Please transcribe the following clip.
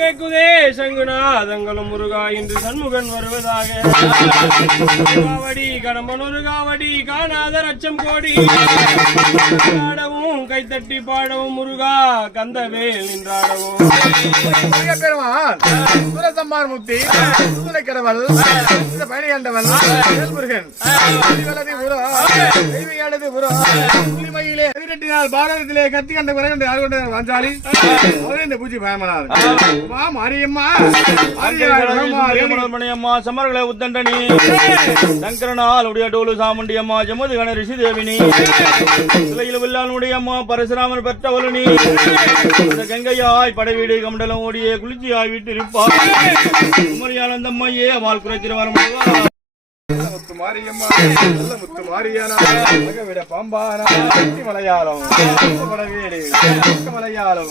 கேக்குதே சங்குநாதங்களும் முருகா என்று சண்முகன் வருவதாக காவடி கடம்பன் ஒரு காவடி காணாத லட்சம் கோடி ஆடவும் கைத்தட்டி பாடவும் முருகா கந்தவேல் நின்றாடவும் சுரசம்மார் முக்தி கடவல் பயணியாண்டவன் முருகன் பாரதத்திலே கத்தி கண்ட குறைகண்டு யார் கொண்ட வந்தாலி அவரே இந்த பூஜை பயமனார் மாரியம்மா மணியம்மா சமர்களை உத்தண்டனி சங்கரனால் உடைய டோலு சாமுண்டி அம்மா ஜமது கண ரிஷி தேவினி சிலையில் வில்லானுடைய அம்மா பரசுராமர் பெற்றவளுனி கங்கையாய் படைவீடு கமண்டலம் ஓடியே குளிர்ச்சியாய் வீட்டு இருப்பார் குமரியானந்தம்மையே அவள் குறைத்திர வர முத்து மாரியம்மா முத்து மாரியானா விட பாம்பானா மலையாளம் மலையாளம்